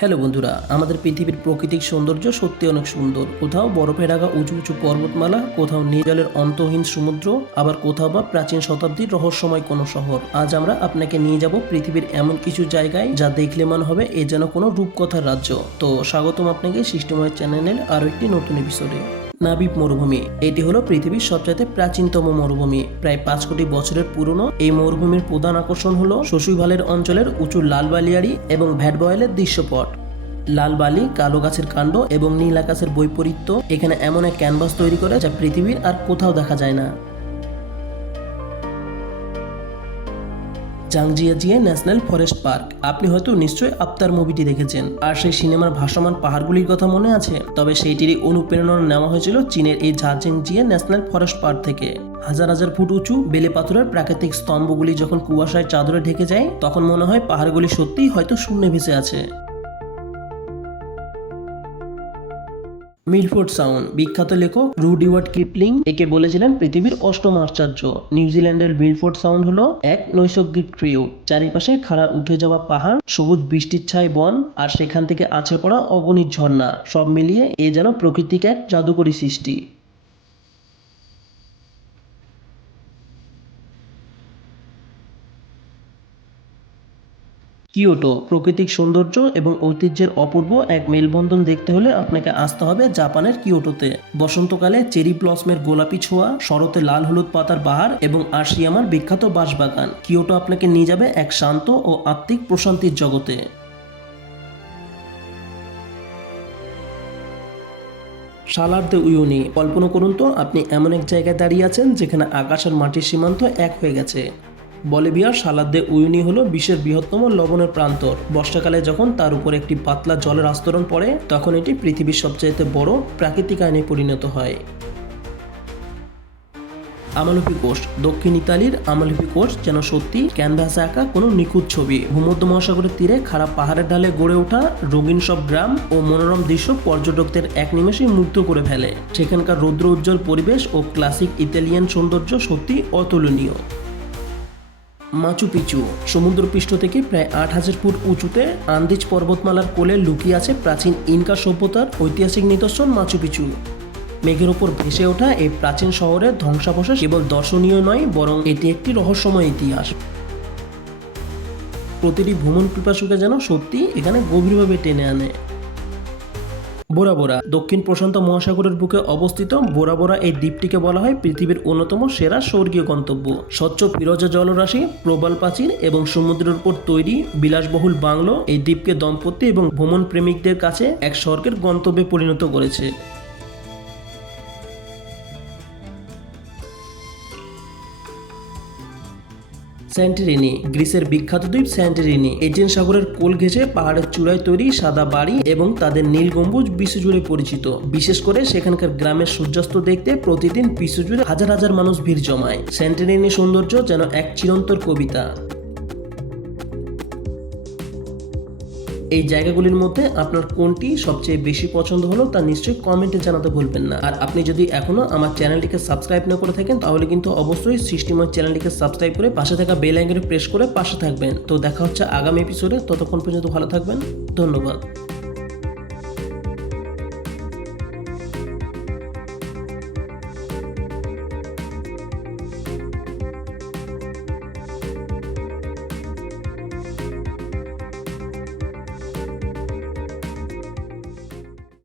Hello বন্ধুরা, আমাদের পৃথিবীর প্রাকৃতিক সৌন্দর্য সত্যি অনেক সুন্দর। কোথাও বরফে ঢাকা উঁচু উঁচু পর্বতমালা, কোথাও নীল অন্তহীন সমুদ্র, আবার কোথাও বা প্রাচীন শতাব্দীর রহস্যময় কোনো শহর। আজ আমরা আপনাকে নিয়ে যাব পৃথিবীর এমন কিছু জায়গায় যা দেখলে মনে হবে এ যেন কোনো রূপকথার রাজ্য। তো স্বাগতম আপনাকে সৃষ্টিময় চ্যানেলের আরও একটি নতুন এপিসোডে। নাবিব মরুভূমি এটি হলো পৃথিবীর সবচাইতে প্রাচীনতম মরুভূমি। প্রায় 5 কোটি বছরের পুরনো এই মরুভূমির প্রধান আকর্ষণ হলো শশীভালের অঞ্চলের উঁচু লাল বালিয়াড়ি এবং ভ্যাটবয়েলের দৃশ্যপট। লাল বালি, কালো গাছের কাণ্ড এবং নীল আকাশের বৈপরীত্য এখানে এমন এক ক্যানভাস তৈরি করে যা পৃথিবীর আর কোথাও দেখা যায় না। জাংজিয়াজিয়ে ন্যাশনাল ফরেস্ট পার্ক, আপনি হয়তো নিশ্চয়ই আফতার মুভিটি দেখেছেন, আর সেই সিনেমার ভাসমান পাহাড়গুলির কথা মনে আছে? তবে সেইটিরই অনুপ্রেরণা নেওয়া হয়েছিল চীনের এই জাংজিয়াজিয়ে ন্যাশনাল ফরেস্ট পার্ক থেকে। হাজার হাজার ফুট উঁচু বেলে পাথরের প্রাকৃতিক স্তম্ভগুলি যখন কুয়াশায় চাদরে ঢেকে যায়, তখন মনে হয় পাহাড়গুলি সত্যিই হয়তো শূন্যে ভেসে আছে। মিলফোর্ড সাউন্ড, বিখ্যাত লেখক রুডিওয়ার্ড কিপলিং একে বলেছিলেন পৃথিবীর অষ্টম আশ্চর্য। নিউজিল্যান্ডের মিলফোর্ড সাউন্ড হলো এক নৈসর্গিক ট্রিও। চারিপাশে খাড়া উঠে যাওয়া পাহাড়, সবুজ বৃষ্টির ছায় বন, আর সেখান থেকে আছে পড়া অগণিত ঝর্ণা, সব মিলিয়ে এ যেন প্রকৃতিক এক জাদুকরী সৃষ্টি। কিয়োটো, প্রাকৃতিক সৌন্দর্য এবং ঐতিহ্যের অপূর্ব এক মেলবন্ধন দেখতে হলে আপনাকে আসতে হবে জাপানের কিয়োটোতে। বসন্তকালে চেরি ব্লসমের গোলাপি ছোঁয়া, শরতে লাল হলুদ পাতার বাহার এবং আশিয়ামার বিখ্যাত বাঁশবাগান। কিয়োটো আপনাকে নিয়ে যাবে এক শান্ত ও আত্মিক প্রশান্তির জগতে। সালার দে উইউনি, কল্পনা করুন তো আপনি এমন এক জায়গায় দাঁড়িয়ে আছেন যেখানে আকাশ আর মাটির সীমান্ত এক হয়ে গেছে। বলিভিয়ার সালার দে উইউনি হলো বিশ্বের বৃহত্তম লবণের প্রান্তর। বর্ষাকালে যখন তার উপর একটি পাতলা জলের আস্তরণ পড়ে, তখন এটি পৃথিবীর সবচাইতে বড় প্রাকৃতিক আইনে পরিণত হয়। আমালফি কোস্ট, দক্ষিণ ইতালির আমালফি কোস্ট যেন সত্যি ক্যানভাসে আঁকা কোনো নিখুঁত ছবি। ভূমধ্য মহাসাগরের তীরে খারাপ পাহাড়ের ঢালে গড়ে ওঠা রঙিন সব গ্রাম ও মনোরম দৃশ্য পর্যটকদের এক নিমেষেই মুগ্ধ করে ফেলে। সেখানকার রৌদ্র উজ্জ্বল পরিবেশ ও ক্লাসিক ইতালিয়ান সৌন্দর্য সত্যি অতুলনীয়। মাচু পিচু, সমুদ্রপৃষ্ঠ থেকে প্রায় 8000 ফুট উঁচুতে আন্দিজ পর্বতমালার কোলে লুকিয়ে আছে প্রাচীন ইনকা সভ্যতার ঐতিহাসিক নিদর্শন মাচু পিচু। মেঘের ওপর ভেসে ওঠা এই প্রাচীন শহরের ধ্বংসাবশেষ কেবল দর্শনীয় নয়, বরং এটি একটি রহস্যময় ইতিহাস। প্রতিটি ভ্রমণ পিপাসুকে যেন সত্যি এখানে গভীরভাবে টেনে আনে। বোরা বোরা, দক্ষিণ প্রশান্ত মহাসাগরের বুকে অবস্থিত বোরা বোরা এই দ্বীপটিকে বলা হয় পৃথিবীর অন্যতম সেরা স্বর্গীয় গন্তব্য। স্বচ্ছ ফিরোজা জলরাশি, প্রবাল প্রাচীর এবং সমুদ্রের উপর তৈরি বিলাসবহুল বাংলো এই দ্বীপকে দম্পতি এবং ভ্রমণ প্রেমিকদের কাছে এক স্বর্গের গন্তব্যে পরিণত করেছে। স্যান্টরিনি, গ্রিসের বিখ্যাত দ্বীপ স্যান্টরিনি এজিয়ান সাগরের কোল ঘেঁষে পাহাড়ের চূড়ায় তৈরি সাদা বাড়ি এবং তাদের নীল গম্বুজ বিশ্বজুড়ে পরিচিত। বিশেষ করে সেখানকার গ্রামের সূর্যাস্ত দেখতে প্রতিদিন বিশ্বজুড়ে হাজার হাজার মানুষ ভিড় জমায়। স্যান্টরিনি সৌন্দর্য যেন এক চিরন্তর কবিতা। এই জায়গাগুলির মধ্যে আপনার কোনটি সবচেয়ে বেশি পছন্দ হলো তা নিশ্চয়ই কমেন্টে জানাতে ভুলবেন না। আর আপনি যদি এখনো আমার চ্যানেলটিকে সাবস্ক্রাইব না করে থাকেন, তাহলে কিন্তু অবশ্যই সৃষ্টিময় চ্যানেলটিকে সাবস্ক্রাইব করে পাশে থাকা বেল আইকনে প্রেস করে পাশে থাকবেন। তো দেখা হচ্ছে আগামী এপিসোডে, ততক্ষণ পর্যন্ত ভালো থাকবেন। ধন্যবাদ।